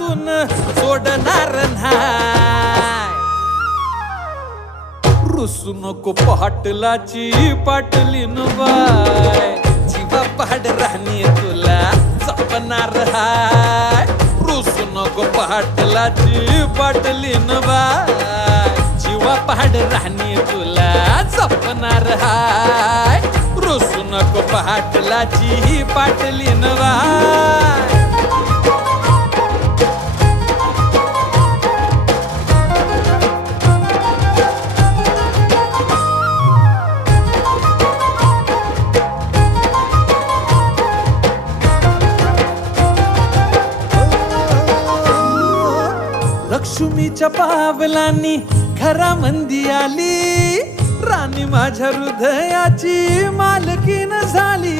मनातून सोडणार नाही. रुसू नको पाटलाची पाटलीन बाय, जीवा पाड राहणी तुला जपणार हाय. रुसू नको पाटलाची पाटलीन बाय, जीवा पाड राहणी तुला जपणार हाय. रुसू नको पाटलाची पाटलीन बाय. लक्ष्मीच्या पावलांनी घरामंदी आली, राणी माझ्या हृदयाची मालकीन झाली.